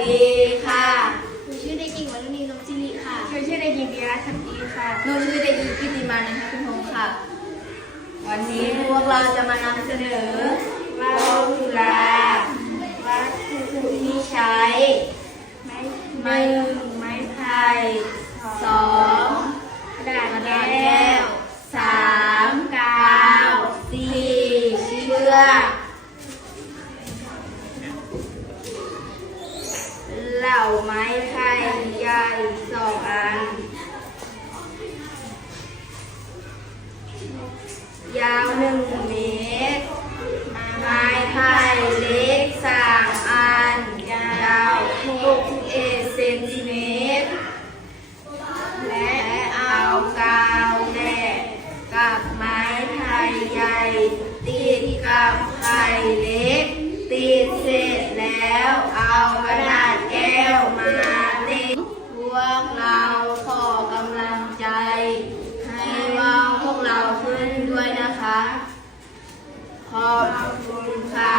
ดีค่ะหนูชื่อเด็กหญิงวรุณีนกจิริค่ะหนูชื่อเด็กหญิงปิยะขันดีค่ะหนูชื่อเด็กหญิงกิติมานันทคุณพงศ์ค่ะ วันนี้พวกเราจะมานำเสนอว่าตุลาวัตถุที่ใช้ ไม้ไม้ไม้ไผ่สองกระดาษกระดาแก้ษแก้ววสามกาวสี่เชือกเหล่า ไม้ไผ่ใหญ่สองอัน ยาวหนึ่งเมตร ไม้ไผ่เล็กสามอัน ยาวหกสิบเอ็ดเซนติเมตร และเอากาวแดดกับไม้ไผ่ใหญ่ติดกับไข่เล็ก ติดเสร็จแล้วเอากระดาษ ขอบคุณค่ะ